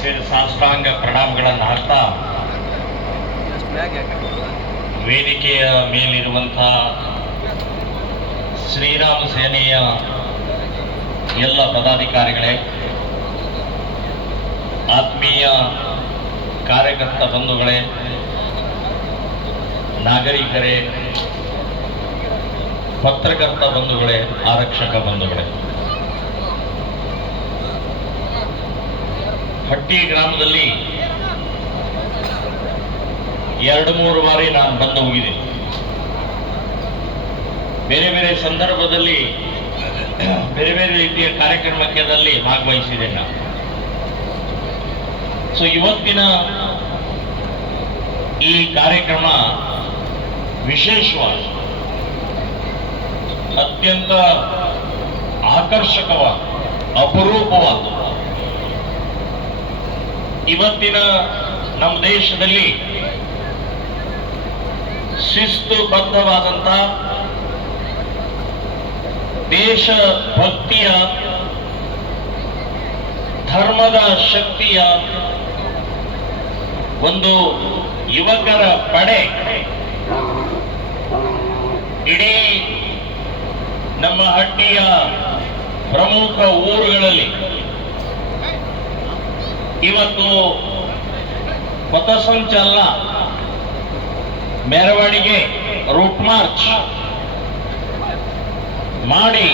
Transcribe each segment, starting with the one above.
ಸಾಷ್ಟಾಂಗ ಪ್ರಣಾಮಗಳನ್ನು ಹಾಕ್ತಾ ವೇದಿಕೆಯ ಮೇಲಿರುವಂತಹ ಶ್ರೀರಾಮ ಸೇನೆಯ ಎಲ್ಲ ಪದಾಧಿಕಾರಿಗಳೇ, ಆತ್ಮೀಯ ಕಾರ್ಯಕರ್ತ ಬಂಧುಗಳೇ, ನಾಗರಿಕರೇ, ಪತ್ರಕರ್ತ ಬಂಧುಗಳೇ, ಆರಕ್ಷಕ ಬಂಧುಗಳೇ, ಹಟ್ಟಿ ಗ್ರಾಮದಲ್ಲಿ 2-3 ಬಾರಿ ನಾನು ಬಂದು ಹೋಗಿದ್ದೀನಿ. ಬೇರೆ ಬೇರೆ ಸಂದರ್ಭದಲ್ಲಿ ಬೇರೆ ಬೇರೆ ರೀತಿಯ ಕಾರ್ಯಕ್ರಮದಲ್ಲಿ ಭಾಗವಹಿಸಿದ್ದೇನೆ ನಾನು. ಸೊ ಇವತ್ತಿನ ಈ ಕಾರ್ಯಕ್ರಮ ವಿಶೇಷವಾದ, ಅತ್ಯಂತ ಆಕರ್ಷಕವಾದ, ಅಪರೂಪವಾದ. ಇವತ್ತಿನ ನಮ್ಮ ದೇಶದಲ್ಲಿ ಶಿಸ್ತುಬದ್ಧವಾದಂಥ ದೇಶ ಭಕ್ತಿಯ, ಧರ್ಮದ ಶಕ್ತಿಯ ಒಂದು ಯುವಕರ ಪಡೆ ಇಡೀ ನಮ್ಮ ಹಟ್ಟಿಯ ಪ್ರಮುಖ ಊರುಗಳಲ್ಲಿ ಇವತ್ತು ಪಥಸಂಚಲನ, ಮೆರವಣಿಗೆ, ರೂಟ್ ಮಾರ್ಚ್ ಮಾಡಿ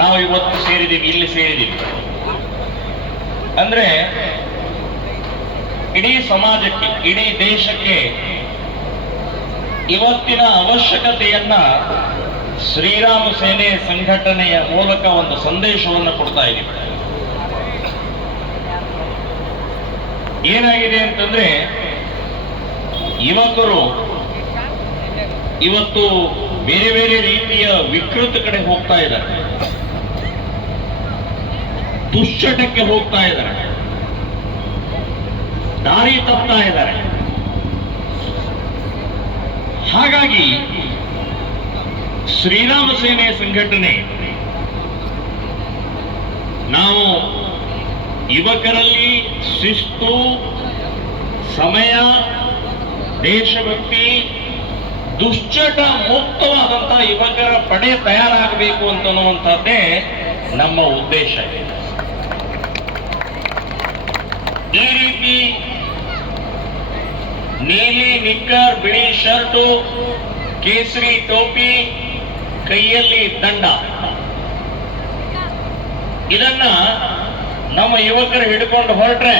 ನಾವು ಇವತ್ತು ಸೇರಿದ್ದೀವಿ, ಇಲ್ಲಿ ಸೇರಿದ್ದೀವಿ. ಅಂದ್ರೆ ಇಡೀ ಸಮಾಜಕ್ಕೆ, ಇಡೀ ದೇಶಕ್ಕೆ ಇವತ್ತಿನ ಅವಶ್ಯಕತೆಯನ್ನ ಶ್ರೀರಾಮ ಸೇನೆ ಸಂಘಟನೆಯ ಮೂಲಕ ಒಂದು ಸಂದೇಶವನ್ನು ಕೊಡ್ತಾ ಇದ್ದೀವಿ. ಏನಾಗಿದೆ ಅಂತಂದ್ರೆ, ಯುವಕರು ಇವತ್ತು ಬೇರೆ ಬೇರೆ ರೀತಿಯ ವಿಕೃತ ಕಡೆ ಹೋಗ್ತಾ ಇದ್ದಾರೆ, ದುಶ್ಚಟಕ್ಕೆ ಹೋಗ್ತಾ ಇದ್ದಾರೆ, ದಾರಿ ತಪ್ತಾ ಇದ್ದಾರೆ. ಹಾಗಾಗಿ ಶ್ರೀರಾಮ ಸೇನೆ ಸಂಘಟನೆ ನಾವು ಯುವಕರಲ್ಲಿ ಶಿಸ್ತು, ಸಮಯ, ದೇಶಭಕ್ತಿ, ದುಶ್ಚಟ ಮುಕ್ತವಾದಂತಹ ಯುವಕರ ಪಡೆ ತಯಾರಾಗಬೇಕು ಅಂತನ್ನುವಂಥದ್ದೇ ನಮ್ಮ ಉದ್ದೇಶ. ಈ ರೀತಿ ನೀಲಿ ನಿಕ್ಕರ್, ಬಿಳಿ ಶರ್ಟು, ಕೇಸರಿ ಟೋಪಿ, ಕೈಯಲ್ಲಿ ದಂಡ, ಇದನ್ನ ನಮ್ಮ ಯುವಕರು ಹಿಡ್ಕೊಂಡು ಹೊರಟ್ರೆ,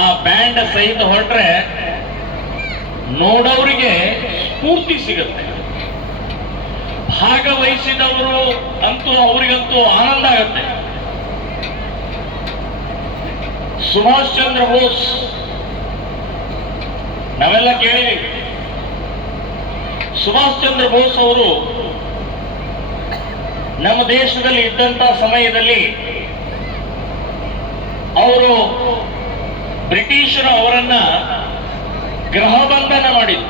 ಆ ಬ್ಯಾಂಡ್ ಸಹಿತ ಹೊರಟ್ರೆ ನೋಡೋರಿಗೆ ಸ್ಫೂರ್ತಿ ಸಿಗುತ್ತೆ. ಭಾಗವಹಿಸಿದವರು ಅಂತೂ ಅವರಿಗಂತೂ ಆನಂದ ಆಗುತ್ತೆ. ಸುಭಾಷ್ ಚಂದ್ರ ಬೋಸ್ ನಾವೆಲ್ಲ ಕೇಳಿದ್ದೀವಿ. ಸುಭಾಷ್ ಚಂದ್ರ ಬೋಸ್ ಅವರು ನಮ್ಮ ದೇಶದಲ್ಲಿ ಇದ್ದಂತ ಸಮಯದಲ್ಲಿ ಅವರು ಬ್ರಿಟಿಷರು ಅವರನ್ನ ಗೃಹ ಬಂಧನ ಮಾಡಿದ್ರು,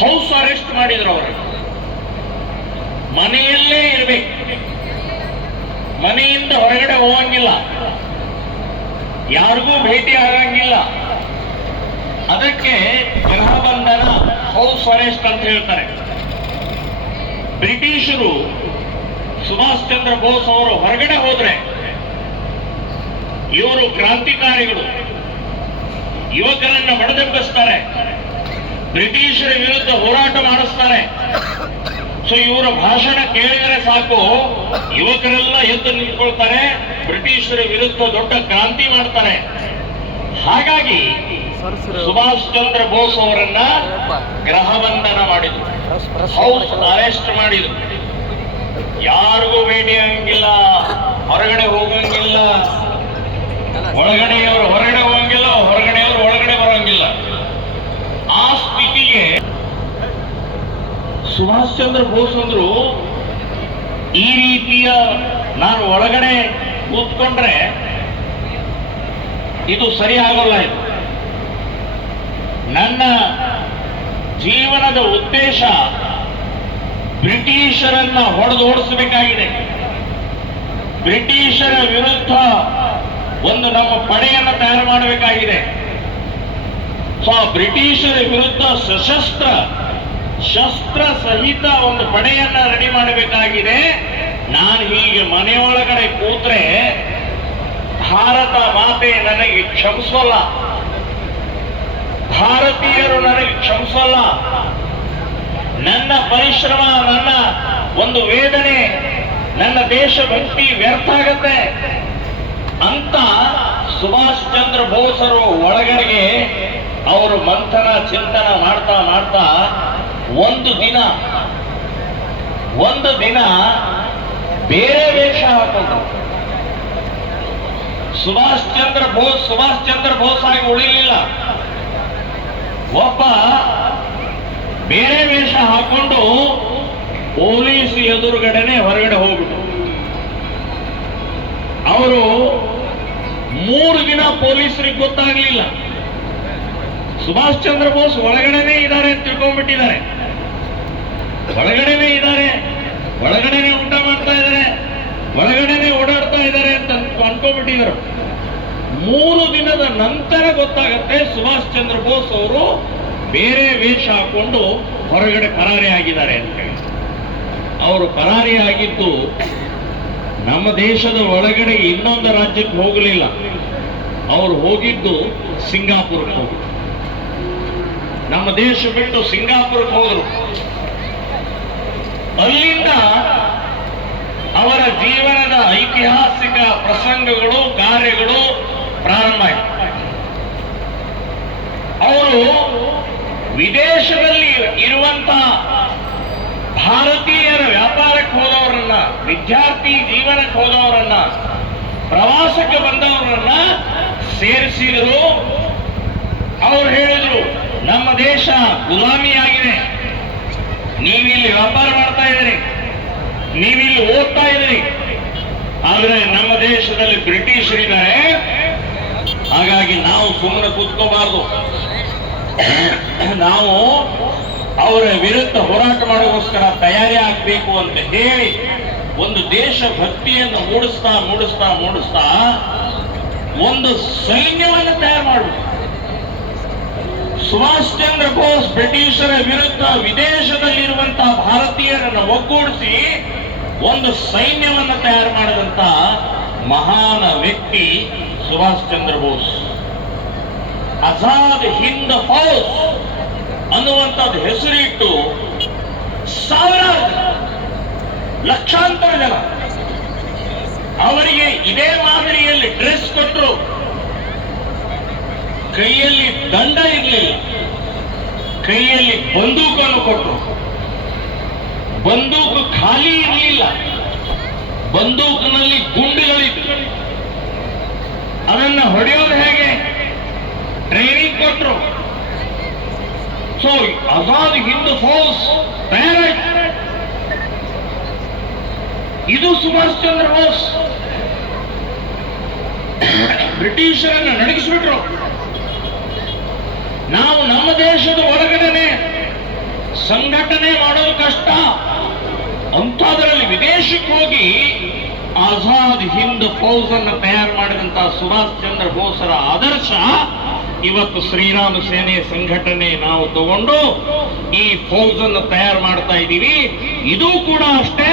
ಹೌಸ್ ಅರೆಸ್ಟ್ ಮಾಡಿದ್ರು. ಅವರು ಮನೆಯಲ್ಲೇ ಇರಬೇಕು, ಮನೆಯಿಂದ ಹೊರಗಡೆ ಹೋಗಂಗಿಲ್ಲ, ಯಾರಿಗೂ ಭೇಟಿ ಆಗಂಗಿಲ್ಲ. ಅದಕ್ಕೆ ಗೃಹ ಬಂಧನ, ಹೌಸ್ ಅರೆಸ್ಟ್ ಅಂತ ಹೇಳ್ತಾರೆ. ಬ್ರಿಟಿಷರು ಸುಭಾಷ್ ಚಂದ್ರ ಬೋಸ್ ಅವರು ಹೊರಗಡೆ ಹೋದ್ರೆ ಇವರು ಕ್ರಾಂತಿಕಾರಿಗಳು, ಯುವಕರನ್ನ ಬಡದೆಬ್ಬಿಸ್ತಾರೆ, ಬ್ರಿಟಿಷರ ವಿರುದ್ಧ ಹೋರಾಟ ಮಾಡಿಸ್ತಾರೆ. ಸೊ ಇವರ ಭಾಷಣ ಕೇಳಿದರೆ ಸಾಕು, ಯುವಕರೆಲ್ಲ ಎದ್ದು ನಿಂತ್ಕೊಳ್ತಾರೆ, ಬ್ರಿಟಿಷರ ವಿರುದ್ಧ ದೊಡ್ಡ ಕ್ರಾಂತಿ ಮಾಡ್ತಾರೆ. ಹಾಗಾಗಿ ಸುಭಾಷ್ ಚಂದ್ರ ಬೋಸ್ ಅವರನ್ನ ಗೃಹ ಬಂಧನ ಮಾಡಿದ್ರು, ಹೌಸ್ ಅರೆಸ್ಟ್ ಮಾಡಿದ್ರು. ಯಾರಿಗೂ ಭೇಟಿ ಆಗಂಗಿಲ್ಲ, ಹೊರಗಡೆ ಹೋಗಂಗಿಲ್ಲ, ಒಳಗಡೆಯವರು ಹೊರಗಡೆ ಹೋಗಂಗಿಲ್ಲ, ಹೊರಗಡೆಯವರು ಒಳಗಡೆ ಬರೋಂಗಿಲ್ಲ. ಆ ಸ್ಥಿತಿಗೆ ಸುಭಾಷ್ ಚಂದ್ರ ಬೋಸ್ ಅಂದ್ರು, ಈ ರೀತಿಯ ನಾನು ಒಳಗಡೆ ಕೂತ್ಕೊಂಡ್ರೆ ಇದು ಸರಿ ಆಗೋಲ್ಲ. ಇದು ನನ್ನ ಜೀವನದ ಉದ್ದೇಶ ಬ್ರಿಟಿಷರನ್ನ ಹೊಡೆದು ಓಡಿಸಬೇಕಾಗಿದೆ, ಬ್ರಿಟಿಷರ ವಿರುದ್ಧ ಒಂದು ನಮ್ಮ ಪಡೆಯನ್ನು ತಯಾರು ಮಾಡಬೇಕಾಗಿದೆ. ಸೊ ಬ್ರಿಟಿಷರ ವಿರುದ್ಧ ಶಸ್ತ್ರ ಸಹಿತ ಒಂದು ಪಡೆಯನ್ನ ರೆಡಿ ಮಾಡಬೇಕಾಗಿದೆ. ನಾನು ಹೀಗೆ ಮನೆಯೊಳಗಡೆ ಕೂತ್ರೆ ಭಾರತ ಮಾತೆ ನನಗೆ ಕ್ಷಮಿಸೋಲ್ಲ, ಭಾರತೀಯರು ನನಗೆ ಕ್ಷಮಿಸೋಲ್ಲ. ನನ್ನ ಪರಿಶ್ರಮ, ನನ್ನ ಒಂದು ವೇದನೆ, ನನ್ನ ದೇಶಭಕ್ತಿ ವ್ಯರ್ಥ ಆಗತ್ತೆ ಅಂತ ಸುಭಾಷ್ ಚಂದ್ರ ಬೋಸರು ಒಳಗಡೆಗೆ ಅವರು ಮಂಥನ ಚಿಂತನ ಮಾಡ್ತಾ ಮಾಡ್ತಾ ಒಂದು ದಿನ ಬೇರೆ ವೇಷ ಹಾಕೊಂಡ್ರು. ಸುಭಾಷ್ ಚಂದ್ರ ಬೋಸ್ ಆಗಿ ಉಳಿಲಿಲ್ಲ. ಒಬ್ಬ ಬೇರೆ ವೇಷ ಹಾಕೊಂಡು ಪೊಲೀಸ್ ಎದುರುಗಡೆನೆ ಹೊರಗಡೆ ಹೋಗ್ಬಿಟ್ಟು ಅವರು 3 ದಿನ ಪೊಲೀಸರಿಗೆ ಗೊತ್ತಾಗ್ಲಿಲ್ಲ. ಸುಭಾಷ್ ಚಂದ್ರ ಬೋಸ್ ಒಳಗಡೆನೆ ಇದ್ದಾರೆ ಅಂತ ತಿಳ್ಕೊಂಡ್ಬಿಟ್ಟಿದ್ದಾರೆ. ಒಳಗಡೆನೆ ಇದ್ದಾರೆ, ಒಳಗಡೆನೆ ಊಟ ಮಾಡ್ತಾ ಇದ್ದಾರೆ, ಒಳಗಡೆನೆ ಓಡಾಡ್ತಾ ಇದ್ದಾರೆ ಅಂತ ಅನ್ಕೊಂಡ್ಬಿಟ್ಟಿದ್ದಾರೆ. 3 ದಿನದ ನಂತರ ಗೊತ್ತಾಗತ್ತೆ ಸುಭಾಷ್ ಚಂದ್ರ ಬೋಸ್ ಅವರು ಬೇರೆ ವೇಷ ಹಾಕೊಂಡು ಹೊರಗಡೆ ಪರಾರಿಯಾಗಿದ್ದಾರೆ ಅಂತ ಹೇಳಿ. ಅವರು ಪರಾರಿಯಾಗಿದ್ದು ನಮ್ಮ ದೇಶದ ಒಳಗಡೆ ಇನ್ನೊಂದು ರಾಜ್ಯಕ್ಕೆ ಹೋಗಲಿಲ್ಲ. ಅವರು ಹೋಗಿದ್ದು ಸಿಂಗಾಪುರಕ್ಕೆ ಹೋಗಿದ್ರು. ನಮ್ಮ ದೇಶ ಬಿಟ್ಟು ಸಿಂಗಾಪುರಕ್ಕೆ ಹೋದರು. ಅಲ್ಲಿಂದ ಅವರ ಜೀವನದ ಐತಿಹಾಸಿಕ ಪ್ರಸಂಗಗಳು, ಕಾರ್ಯಗಳು ಪ್ರಾರಂಭ ಆಯಿತು. ಅವರು ವಿದೇಶದಲ್ಲಿ ಇರುವಂತಹ ಭಾರತೀಯರ ವ್ಯಾಪಾರಕ್ಕೆ ಹೋದವರನ್ನ, ವಿದ್ಯಾರ್ಥಿ ಜೀವನಕ್ಕೆ ಹೋದವರನ್ನ, ಪ್ರವಾಸಕ್ಕೆ ಬಂದವರನ್ನ ಸೇರಿಸಿದರು. ಅವರು ಹೇಳಿದ್ರು, ನಮ್ಮ ದೇಶ ಗುಲಾಮಿಯಾಗಿದೆ, ನೀವಿಲ್ಲಿ ವ್ಯಾಪಾರ ಮಾಡ್ತಾ ಇದ್ದೀರಿ, ನೀವಿಲ್ಲಿ ಓದ್ತಾ ಇದ್ದೀರಿ, ಆದ್ರೆ ನಮ್ಮ ದೇಶದಲ್ಲಿ ಬ್ರಿಟಿಷರಿದ್ದಾರೆ, ಹಾಗಾಗಿ ನಾವು ಸುಮ್ಮನೆ ಕೂತ್ಕೋಬಾರ್ದು, ನಾವು ಅವರ ವಿರುದ್ಧ ಹೋರಾಟ ಮಾಡೋಗೋಸ್ಕರ ತಯಾರಿ ಆಗಬೇಕು ಅಂತ ಹೇಳಿ ಒಂದು ದೇಶ ಭಕ್ತಿಯನ್ನು ಮೂಡಿಸ್ತಾ ಒಂದು ಸೈನ್ಯವನ್ನು ತಯಾರು ಮಾಡಬೇಕು. ಸುಭಾಷ್ ಚಂದ್ರ ಬೋಸ್ ಬ್ರಿಟಿಷರ ವಿರುದ್ಧ ವಿದೇಶದಲ್ಲಿರುವಂತಹ ಭಾರತೀಯರನ್ನು ಒಗ್ಗೂಡಿಸಿ ಒಂದು ಸೈನ್ಯವನ್ನು ತಯಾರು ಮಾಡಿದಂತ ಮಹಾನ್ ವ್ಯಕ್ತಿ ಸುಭಾಷ್ ಚಂದ್ರ ಬೋಸ್. ಆಜಾದ್ ಹಿಂದ್ ಫೌಜ್ ಅನ್ನುವಂಥದ್ದು ಹೆಸರಿಟ್ಟು ಸಾವಿರಾರು ಜನ, ಲಕ್ಷಾಂತರ ಜನ ಅವರಿಗೆ ಇದೇ ಮಾದರಿಯಲ್ಲಿ ಡ್ರೆಸ್ ಕೊಟ್ಟರು. ಕೈಯಲ್ಲಿ ದಂಡ ಇರಲಿಲ್ಲ, ಕೈಯಲ್ಲಿ ಬಂದೂಕನ್ನು ಕೊಟ್ಟರು. ಬಂದೂಕು ಖಾಲಿ ಇರಲಿಲ್ಲ, ಬಂದೂಕಿನಲ್ಲಿ ಗುಂಡುಗಳಿತ್ತು. ಅದನ್ನ ಹೊಡೆಯೋದು ಹೇಗೆ ಟ್ರೈನಿಂಗ್ ಕೊಟ್ಟರು. ಸೊ ಆಜಾದ್ ಹಿಂದ್ ಫೌಜ್ ತಯಾರಾಯ್ತು. ಇದು ಸುಭಾಷ್ ಚಂದ್ರ ಬೋಸ್ ಬ್ರಿಟಿಷರನ್ನು ನಡಗಿಸ್ಬಿಟ್ರು. ನಾವು ನಮ್ಮ ದೇಶದ ಒಳಗಡೆ ಸಂಘಟನೆ ಮಾಡೋದು ಕಷ್ಟ, ಅಂಥದ್ರಲ್ಲಿ ವಿದೇಶಕ್ಕೆ ಹೋಗಿ ಆಜಾದ್ ಹಿಂದ್ ಫೌಜ್ ಅನ್ನು ತಯಾರು ಮಾಡಿದಂತಹ ಸುಭಾಷ್ ಚಂದ್ರ ಬೋಸರ ಆದರ್ಶ ಇವತ್ತು ಶ್ರೀರಾಮ ಸೇನೆ ಸಂಘಟನೆ ನಾವು ತಗೊಂಡು ಈ ಫೌಜ್ ಅನ್ನು ತಯಾರು ಮಾಡ್ತಾ ಇದ್ದೀವಿ. ಇದು ಕೂಡ ಅಷ್ಟೇ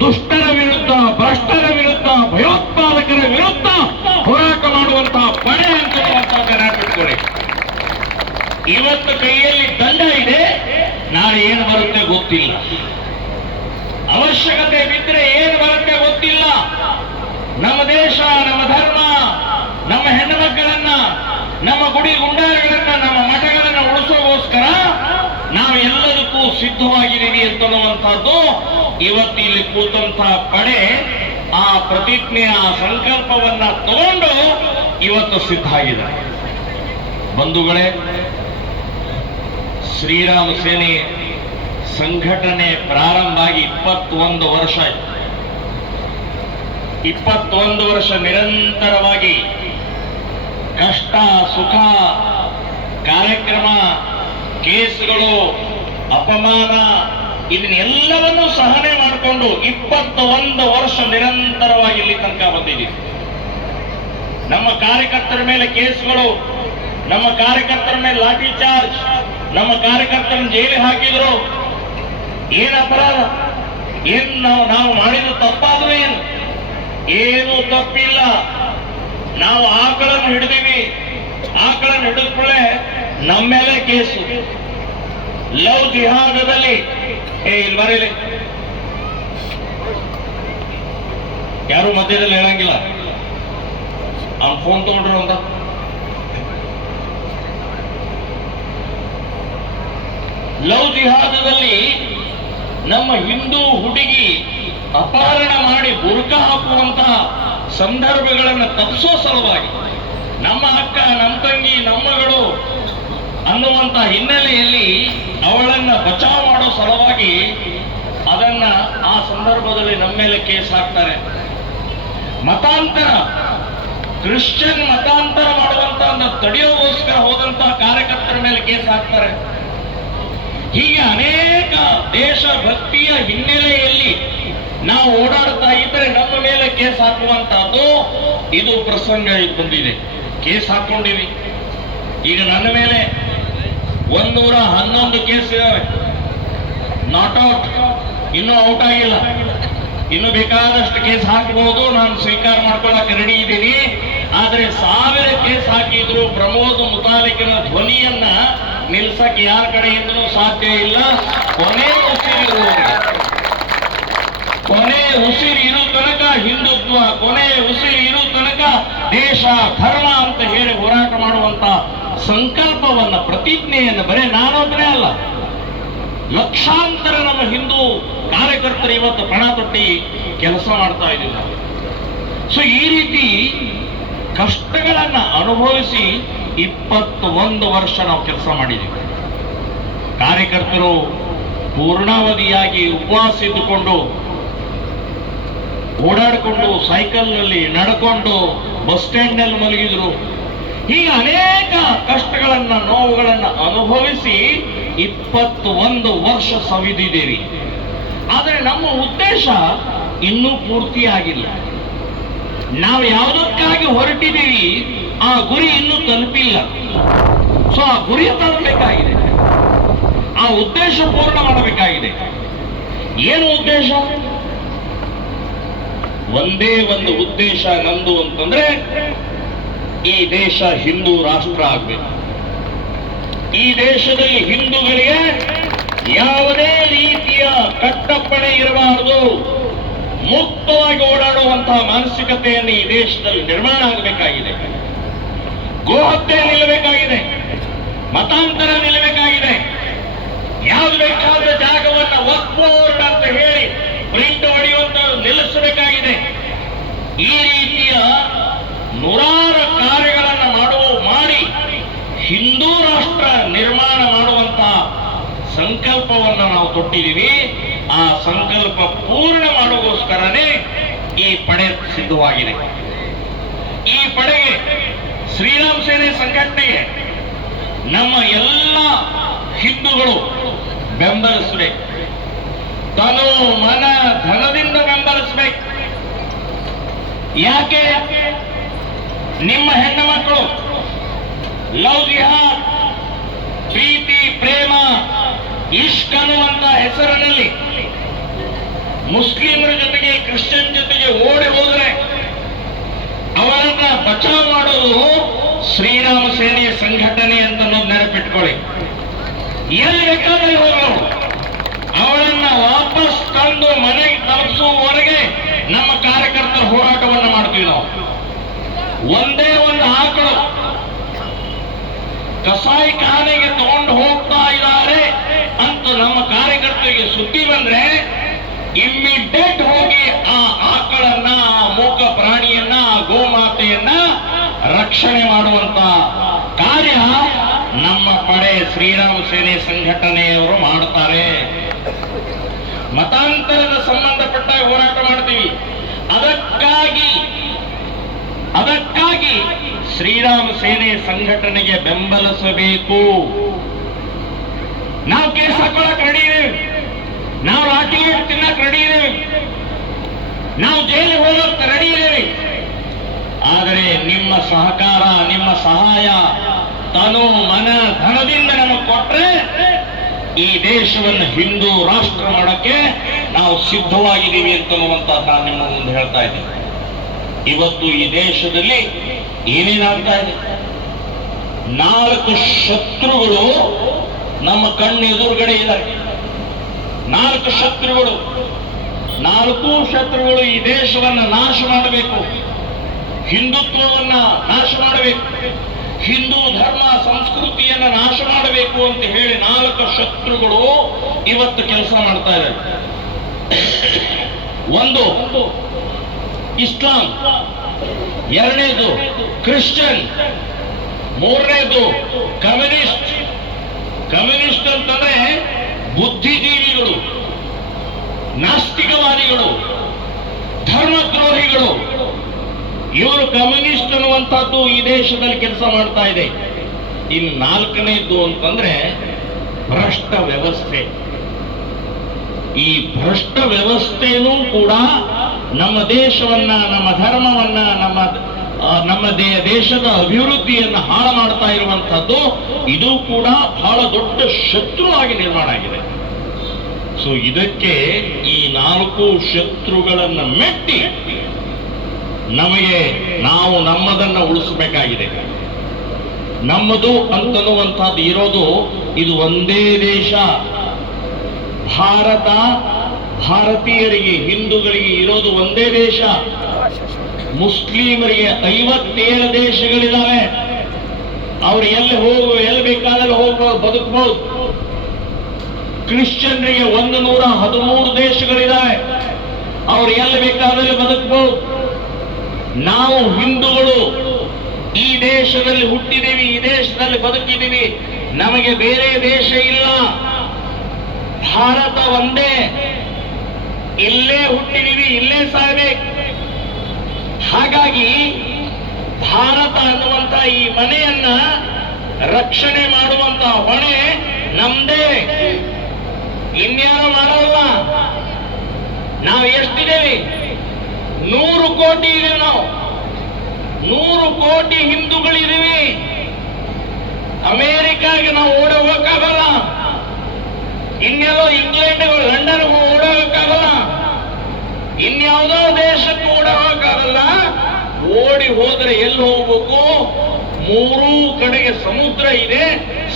ದುಷ್ಟರ ವಿರುದ್ಧ, ಭ್ರಷ್ಟರ ವಿರುದ್ಧ, ಭಯೋತ್ಪಾದಕರ ವಿರುದ್ಧ ಹೋರಾಟ ಮಾಡುವಂತಹ ಪಡೆ ಅಂತ ನೆನಪಿಟ್ಕೊಳ್ಳಿ. ಇವತ್ತು ಕೈಯಲ್ಲಿ ದಂಡ ಇದೆ, ನಾಳೆ ಏನು ಬರುತ್ತೆ ಗೊತ್ತಿಲ್ಲ. ಅವಶ್ಯಕತೆ ಬಿದ್ದರೆ ಏನು ಬರುತ್ತೆ ಗೊತ್ತಿಲ್ಲ. ನಮ್ಮ ದೇಶ, ನಮ್ಮ ಧರ್ಮ, ನಮ್ಮ ಹೆಣ್ಣು ಮಕ್ಕಳನ್ನ, ನಮ್ಮ ಗುಡಿ ಗುಂಡಾರಗಳನ್ನ, ನಮ್ಮ ಮಠಗಳನ್ನ ಉಳಿಸೋಗೋಸ್ಕರ ನಾವು ಎಲ್ಲದಕ್ಕೂ ಸಿದ್ಧವಾಗಿದ್ದೀವಿ ಅಂತನ್ನುವಂಥದ್ದು ಇವತ್ತು ಇಲ್ಲಿ ಕೂತಂತಹ ಪಡೆ ಆ ಪ್ರತಿಜ್ಞೆಯ ಸಂಕಲ್ಪವನ್ನ ತಗೊಂಡು ಇವತ್ತು ಸಿದ್ಧ ಆಗಿದೆ. ಬಂಧುಗಳೇ, ಶ್ರೀರಾಮ ಸೇನೆ ಸಂಘಟನೆ ಪ್ರಾರಂಭ ಆಗಿ 21 ವರ್ಷ ಆಯ್ತು. 21 ವರ್ಷ ನಿರಂತರವಾಗಿ ಕಷ್ಟ, ಸುಖ, ಕಾರ್ಯಕ್ರಮ, ಕೇಸುಗಳು, ಅಪಮಾನ ಇದನ್ನೆಲ್ಲವನ್ನೂ ಸಹನೆ ಮಾಡಿಕೊಂಡು 21 ವರ್ಷ ನಿರಂತರವಾಗಿ ಇಲ್ಲಿ ತನಕ ಬಂದಿದ್ದೀವಿ. ನಮ್ಮ ಕಾರ್ಯಕರ್ತರ ಮೇಲೆ ಕೇಸ್ಗಳು, ನಮ್ಮ ಕಾರ್ಯಕರ್ತರ ಮೇಲೆ ಲಾಠಿ ಚಾರ್ಜ್, ನಮ್ಮ ಕಾರ್ಯಕರ್ತರನ್ನು ಜೈಲಿಗೆ ಹಾಕಿದ್ರು. ಏನ್ ಅಪರಾಧ? ಏನ್ ನಾವು ಮಾಡಿದ ತಪ್ಪಾದ್ರೂ ಏನು ತಪ್ಪಿಲ್ಲ. ನಾವು ಆಕಳನ್ನು ಹಿಡಿದೀವಿ, ಆಕಳನ್ನು ಹಿಡಿದ ಕೂಡಲೇ ನಮ್ಮ ಮೇಲೆ ಕೇಸು. ಲವ್ ಜಿಹಾದದಲ್ಲಿ ಇಲ್ಲಿ ಬರೀಲಿ, ಯಾರು ಮಧ್ಯದಲ್ಲಿ ಹೇಳಂಗಿಲ್ಲ. ಅವ್ನು ಫೋನ್ ತಗೊಂಡ್ರು ಅಂತ ಲವ್ ಜಿಹಾದದಲ್ಲಿ ನಮ್ಮ ಹಿಂದೂ ಹುಡುಗಿ ಅಪಹರಣ ಮಾಡಿ ಬುರ್ಕ ಹಾಕುವಂತಹ ಸಂದರ್ಭಗಳನ್ನು ತಪ್ಪಿಸೋ ಸಲುವಾಗಿ ನಮ್ಮ ಅಕ್ಕ, ನಮ್ಮ ತಂಗಿ, ನಮ್ಮಗಳು ಅನ್ನುವಂತ ಹಿನ್ನೆಲೆಯಲ್ಲಿ ಅವಳನ್ನ ಬಚಾವ್ ಮಾಡೋ ಸಲುವಾಗಿ ಅದನ್ನ ಆ ಸಂದರ್ಭದಲ್ಲಿ ನಮ್ಮ ಮೇಲೆ ಕೇಸ್ ಹಾಕ್ತಾರೆ. ಮತಾಂತರ, ಕ್ರಿಶ್ಚಿಯನ್ ಮತಾಂತರ ಮಾಡುವಂತ ತಡೆಯೋಗೋಸ್ಕರ ಹೋದಂತಹ ಕಾರ್ಯಕರ್ತರ ಮೇಲೆ ಕೇಸ್ ಹಾಕ್ತಾರೆ. ಹೀಗೆ ಅನೇಕ ದೇಶ ಭಕ್ತಿಯ ಹಿನ್ನೆಲೆಯಲ್ಲಿ ನಾವು ಓಡಾಡ್ತಾ ಇದ್ರೆ ನಮ್ಮ ಮೇಲೆ ಕೇಸ್ ಹಾಕುವಂತಹದ್ದು ಇದು ಪ್ರಸಂಗ ಬಂದಿದೆ. ಕೇಸ್ ಹಾಕೊಂಡಿವಿ. ಈಗ ನನ್ನ ಮೇಲೆ 111 ಕೇಸ್ ಇದಾವೆ. ನಾಟ್ ಔಟ್, ಇನ್ನೂ ಔಟ್ ಆಗಿಲ್ಲ. ಇನ್ನು ಬೇಕಾದಷ್ಟು ಕೇಸ್ ಹಾಕಬಹುದು. ನಾನು ಸ್ವೀಕಾರ ಮಾಡ್ಕೊಳ್ಳಕ್ಕೆ ರೆಡಿ ಇದ್ದೀನಿ. ಆದ್ರೆ 1000 ಕೇಸ್ ಹಾಕಿದ್ರು ಪ್ರಮೋದ್ ಮುತಾಲಿಕನ ಧ್ವನಿಯನ್ನ ನಿಲ್ಸಕ್ಕೆ ಯಾರ ಕಡೆಯಿಂದಲೂ ಸಾಧ್ಯ ಇಲ್ಲ. ಕೊನೆ ಉಸಿರು ಇರೋ ತನಕ ಹಿಂದುತ್ವ, ಕೊನೆ ಉಸಿರು ಇರೋ ತನಕ ದೇಶ ಧರ್ಮ ಅಂತ ಹೇಳಿ ಹೋರಾಟ ಮಾಡುವಂತ ಸಂಕಲ್ಪವನ್ನ, ಪ್ರತಿಜ್ಞೆಯನ್ನು ಬರೇ ನಾನೊಬ್ಬನೇ ಅಲ್ಲ, ಲಕ್ಷಾಂತರ ನಮ್ಮ ಹಿಂದೂ ಕಾರ್ಯಕರ್ತರು ಇವತ್ತು ಪಣ ತೊಟ್ಟಿ ಕೆಲಸ ಮಾಡ್ತಾ ಇದ್ದೀವಿ ನಾವು. ಸೊ ಈ ರೀತಿ ಕಷ್ಟಗಳನ್ನ ಅನುಭವಿಸಿ 21 ವರ್ಷ ನಾವು ಕೆಲಸ ಮಾಡಿದ್ದೀವಿ. ಕಾರ್ಯಕರ್ತರು ಪೂರ್ಣಾವಧಿಯಾಗಿ ಉಪವಾಸ ಇದ್ದುಕೊಂಡು, ಓಡಾಡಿಕೊಂಡು, ಸೈಕಲ್ನಲ್ಲಿ ನಡ್ಕೊಂಡು, ಬಸ್ ಸ್ಟ್ಯಾಂಡ್ ನಲ್ಲಿ ಮಲಗಿದ್ರು. ಹೀಗೆ ಅನೇಕ ಕಷ್ಟಗಳನ್ನ, ನೋವುಗಳನ್ನ ಅನುಭವಿಸಿ 21 ವರ್ಷ ಸವಿದಿದ್ದೇವೆ. ಆದರೆ ನಮ್ಮ ಉದ್ದೇಶ ಇನ್ನೂ ಪೂರ್ತಿಯಾಗಿಲ್ಲ. ನಾವು ಯಾವುದಕ್ಕಾಗಿ ಹೊರಟಿದ್ದೀವಿ ಆ ಗುರಿ ಇನ್ನೂ ತಲುಪಿಲ್ಲ. ಸೊ ಆ ಗುರಿ ತಲುಪಬೇಕಾಗಿದೆ, ಆ ಉದ್ದೇಶ ಪೂರ್ಣ ಮಾಡಬೇಕಾಗಿದೆ. ಏನು ಉದ್ದೇಶ? ಒಂದೇ ಒಂದು ಉದ್ದೇಶ ನಂದು ಅಂತಂದ್ರೆ ಈ ದೇಶ ಹಿಂದೂ ರಾಷ್ಟ್ರ ಆಗ್ಬೇಕು. ಈ ದೇಶದಲ್ಲಿ ಹಿಂದೂಗಳಿಗೆ ಯಾವುದೇ ರೀತಿಯ ಕಟ್ಟಪ್ಪಣೆ ಇರಬಾರದು. ಮುಕ್ತವಾಗಿ ಓಡಾಡುವಂತಹ ಮಾನಸಿಕತೆಯನ್ನು ಈ ದೇಶದಲ್ಲಿ ನಿರ್ಮಾಣ ಆಗಬೇಕಾಗಿದೆ. ಗೋಹತ್ಯೆ ನಿಲ್ಲಬೇಕಾಗಿದೆ, ಮತಾಂತರ ನಿಲ್ಲಬೇಕಾಗಿದೆ. ಯಾವ್ದು ಬೇಕಾದ ಜಾಗವನ್ನ ವಕ್ಫ್ ಬೋರ್ಡ್ ಅಂತ ಹೇಳಿ ಪ್ರಿಂಟ್ ಹೊಡೆಯುವಂತ ನಿಲ್ಲಿಸಬೇಕಾಗಿದೆ. ಈ ರೀತಿಯ ನೂರಾರು ಕಾರ್ಯಗಳನ್ನು ಮಾಡಿ ಹಿಂದೂ ರಾಷ್ಟ್ರ ನಿರ್ಮಾಣ ಮಾಡುವಂತಹ ಸಂಕಲ್ಪವನ್ನು ನಾವು ತೊಟ್ಟಿದ್ದೀವಿ. ಆ ಸಂಕಲ್ಪ ಪೂರ್ಣ ಮಾಡೋಗೋಸ್ಕರನೇ ಈ ಪಡೆ ಸಿದ್ಧವಾಗಿದೆ. ಈ ಪಡೆಗೆ ಶ್ರೀರಾಮ ಸೇನೆ ಸಂಘಟನೆಗೆ ನಮ್ಮ ಎಲ್ಲ ಹಿಂದೂಗಳು ಬೆಂಬಲಿಸಬೇಕು. ತನು ಮನ ಧನದಿಂದ ಬೆಂಬಲಿಸಬೇಕು. ಯಾಕೆ? ನಿಮ್ಮ ಹೆಣ್ಣು ಮಕ್ಕಳು ಲವ್ ಜಿಹಾದ್, ಪ್ರೀತಿ, ಪ್ರೇಮ, ಇಷ್ಕ್ ಅನ್ನುವಂತ ಹೆಸರಿನಲ್ಲಿ ಮುಸ್ಲಿಮರ ಜೊತೆಗೆ, ಕ್ರಿಶ್ಚಿಯನ್ ಜೊತೆಗೆ ಓಡಿ ಹೋದರೆ ಅವರನ್ನ ಬಚಾವ್ ಮಾಡೋದು ಶ್ರೀರಾಮ ಸೇನೆಯ ಸಂಘಟನೆ ಅಂತ ನೆನಪಿಟ್ಕೊಳ್ಳಿ. ಎಲ್ಲಿ ಬೇಕಾದ್ರೆ ಹೋಗೋರು ಅವಳನ್ನ ವಾಪಸ್ ತಂದು ಮನೆಗೆ ತಲುಪಿಸುವವರೆಗೆ ನಮ್ಮ ಕಾರ್ಯಕರ್ತರ ಹೋರಾಟವನ್ನು ಮಾಡ್ತೀವಿ ನಾವು. ಒಂದೇ ಒಂದು ಆಕಳು ಕಸಾಯಿ ಖಾನೆಗೆ ತಗೊಂಡು ಹೋಗ್ತಾ ಇದ್ದಾರೆ ಅಂತ ನಮ್ಮ ಕಾರ್ಯಕರ್ತರಿಗೆ ಸುದ್ದಿ ಬಂದ್ರೆ ಇಮ್ಮಿಡಿಯೇಟ್ ಹೋಗಿ ಆ ಆಕಳನ್ನ, ಆ ಮೂಕ ಪ್ರಾಣಿಯನ್ನ, ಆ ಗೋಮಾತೆಯನ್ನ ರಕ್ಷಣೆ ಮಾಡುವಂತ ಕಾರ್ಯ ನಮ್ಮ ಪಡೆ ಶ್ರೀರಾಮ ಸೇನೆ ಸಂಘಟನೆಯವರು ಮಾಡ್ತಾರೆ. ಮತಾಂತರದ ಸಂಬಂಧಪಟ್ಟ ಹೋರಾಟ ಮಾಡ್ತೀವಿ. ಅದಕ್ಕಾಗಿ ಶ್ರೀರಾಮ ಸೇನೆ ಸಂಘಟನೆಗೆ ಬೆಂಬಲಿಸಬೇಕು. ನಾವು ಕೇಸ್ ಹಾಕೊಳ್ಳಕ್ ರೆಡಿ ಇದ್ದೇವೆ, ನಾವು ಲಾಠಿ ತಿನ್ನಕ್ ರೆಡಿ ಇದ್ದೇವೆ, ನಾವು ಜೈಲಿಗೆ ಹೋಗಕ್ಕೆ ರೆಡಿ ಇದ್ದೇವೆ. ಆದರೆ ನಿಮ್ಮ ಸಹಕಾರ, ನಿಮ್ಮ ಸಹಾಯ, ತನು ಮನ ಧನದಿಂದ ನಮಗೆ ಕೊಟ್ರೆ ಈ ದೇಶವನ್ನು ಹಿಂದೂ ರಾಷ್ಟ್ರ ಮಾಡಕ್ಕೆ ನಾವು ಸಿದ್ಧವಾಗಿದ್ದೀವಿ ಅಂತನ್ನುವಂತ ನಾನು ನಿಮ್ಮ ಮುಂದೆ ಹೇಳ್ತಾ ಇದ್ದೀನಿ. ಇವತ್ತು ಈ ದೇಶದಲ್ಲಿ ಏನೇನಾಗ್ತಾ ಇದೆ? 4 ಶತ್ರುಗಳು ನಮ್ಮ ಕಣ್ಣು ಎದುರುಗಡೆ ಇದ್ದಾರೆ. 4 ಶತ್ರುಗಳು, 4 ಶತ್ರುಗಳು ಈ ದೇಶವನ್ನ ನಾಶ ಮಾಡಬೇಕು, ಹಿಂದುತ್ವವನ್ನ ನಾಶ ಮಾಡಬೇಕು, ಹಿಂದೂ ಧರ್ಮ ಸಂಸ್ಕೃತಿಯನ್ನ ನಾಶ ಮಾಡಬೇಕು ಅಂತ ಹೇಳಿ 4 ಶತ್ರುಗಳು ಇವತ್ತು ಕೆಲಸ ಮಾಡ್ತಾ ಇದ್ದಾರೆ. ಒಂದು ಇಸ್ಲಾಂ, ಎರಡನೇದು ಕ್ರಿಶ್ಚಿಯನ್, ಮೂರನೇದು ಕಮ್ಯುನಿಸ್ಟ್. ಕಮ್ಯುನಿಸ್ಟ್ ಅಂತಂದ್ರೆ ಬುದ್ಧಿಜೀವಿಗಳು, ನಾಸ್ತಿಕವಾದಿಗಳು, ಧರ್ಮದ್ರೋಹಿಗಳು. ಇವರು ಕಮ್ಯುನಿಸ್ಟ್ ಅನ್ನುವಂಥದ್ದು ಈ ದೇಶದಲ್ಲಿ ಕೆಲಸ ಮಾಡ್ತಾ ಇದೆ. ಇನ್ನು 4ನೇದು ಅಂತಂದ್ರೆ ಭ್ರಷ್ಟ ವ್ಯವಸ್ಥೆ. ಈ ಭ್ರಷ್ಟ ವ್ಯವಸ್ಥೆನೂ ಕೂಡ ನಮ್ಮ ದೇಶವನ್ನ, ನಮ್ಮ ಧರ್ಮವನ್ನ, ನಮ್ಮ ದೇಶದ ಅಭಿವೃದ್ಧಿಯನ್ನ ಹಾಳು ಮಾಡ್ತಾ ಇರುವಂತಹದ್ದು. ಇದು ಕೂಡ ಬಹಳ ದೊಡ್ಡ ಶತ್ರುವಾಗಿ ನಿರ್ಮಾಣ ಆಗಿದೆ. ಸೊ ಇದಕ್ಕೆ ಈ 4 ಶತ್ರುಗಳನ್ನ ಮೆಟ್ಟಿ ನಾವು ನಮ್ಮದನ್ನ ಉಳಿಸಬೇಕಾಗಿದೆ. ನಮ್ಮದು ಅಂತನ್ನುವಂಥದ್ದು ಇರೋದು ಇದು ಒಂದೇ ದೇಶ. ಭಾರತ, ಭಾರತೀಯರಿಗೆ, ಹಿಂದೂಗಳಿಗೆ ಇರೋದು ಒಂದೇ ದೇಶ. ಮುಸ್ಲಿಮರಿಗೆ 57 ದೇಶಗಳಿದ್ದಾವೆ. ಅವ್ರು ಎಲ್ಲಿ ಬೇಕಾದಲ್ಲಿ ಹೋಗ್ಬೋದು, ಬದುಕಬಹುದು. ಕ್ರಿಶ್ಚಿಯನ್ರಿಗೆ 113 ದೇಶಗಳಿದ್ದಾವೆ. ಅವ್ರು ಎಲ್ಲಿ ಬೇಕಾದಲ್ಲಿ ಬದುಕಬಹುದು. ನಾವು ಹಿಂದೂಗಳು ಈ ದೇಶದಲ್ಲಿ ಹುಟ್ಟಿದ್ದೀವಿ, ಈ ದೇಶದಲ್ಲಿ ಬದುಕಿದ್ದೀವಿ. ನಮಗೆ ಬೇರೆ ದೇಶ ಇಲ್ಲ, ಭಾರತ ಒಂದೇ. ಇಲ್ಲೇ ಹುಟ್ಟಿದ್ದೀವಿ, ಇಲ್ಲೇ ಸಾಯ್ಬೇಕು. ಹಾಗಾಗಿ ಭಾರತ ಅನ್ನುವಂತ ಈ ಮನೆಯನ್ನ ರಕ್ಷಣೆ ಮಾಡುವಂತ ಹೊಣೆ ನಮ್ದೇ, ಇನ್ಯಾರು ಮಾಡಲ್ಲ. ನಾವು ಎಷ್ಟಿದ್ದೇವೆ? 100 ಕೋಟಿ ಇದೆ. ನಾವು 100 ಕೋಟಿ ಹಿಂದೂಗಳಿದ್ದೀವಿ. ಅಮೇರಿಕಾಗೆ ನಾವು ಓಡಿ ಹೋಗಕ್ಕಾಗಲ್ಲ, ಇನ್ಯಾವುದೋ ಇಂಗ್ಲೆಂಡ್, ಲಂಡನ್ ಓಡೋಗಕ್ಕಾಗಲ್ಲ, ಇನ್ಯಾವುದೋ ದೇಶಕ್ಕೆ ಓಡೋಗಕ್ಕಾಗಲ್ಲ. ಓಡಿ ಹೋದ್ರೆ ಎಲ್ಲಿ ಹೋಗ್ಬೇಕು? 3 ಕಡೆಗೆ ಸಮುದ್ರ ಇದೆ,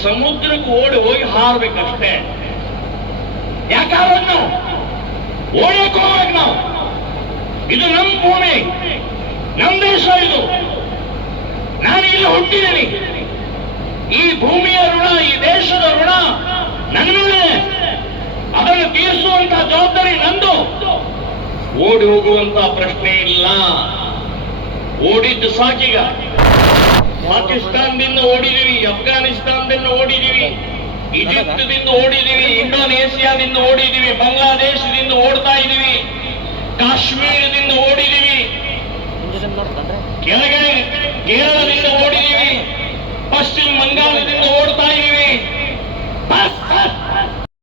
ಸಮುದ್ರಕ್ಕೆ ಓಡಿ ಹೋಗಿ ಹಾರ್ಬೇಕಷ್ಟೇ. ಯಾಕಾಗ ನಾವು ಓಡಕ್ಕೆ ಹೋಗ್ಬೇಕು? ನಾವು ಇದು ನಮ್ಮ ಭೂಮಿ, ನಮ್ಮ ದೇಶ. ಇದು ನಾನು ಇಲ್ಲಿ ಹುಟ್ಟಿದ್ದೀನಿ. ಈ ಭೂಮಿಯ ಋಣ, ಈ ದೇಶದ ಋಣ ನನ್ನ ಮೇಲೆ. ಅದನ್ನು ತೀರಿಸುವಂತಹ ಜವಾಬ್ದಾರಿ ನಂದು. ಓಡಿ ಹೋಗುವಂತ ಪ್ರಶ್ನೆ ಇಲ್ಲ. ಓಡಿದ್ದು ಸಾಕೀಗ. ಪಾಕಿಸ್ತಾನದಿಂದ ಓಡಿದೀವಿ, ಅಫ್ಘಾನಿಸ್ತಾನದಿಂದ ಓಡಿದೀವಿ, ಈಜಿಪ್ತದಿಂದ ಓಡಿದೀವಿ, ಇಂಡೋನೇಷಿಯಾದಿಂದ ಓಡಿದೀವಿ, ಬಾಂಗ್ಲಾದೇಶದಿಂದ ಓಡ್ತಾ ಇದೀವಿ, ಕಾಶ್ಮೀರದಿಂದ ಓಡಿದೀವಿ, ಕೆಳಗಡೆ ಕೇರಳ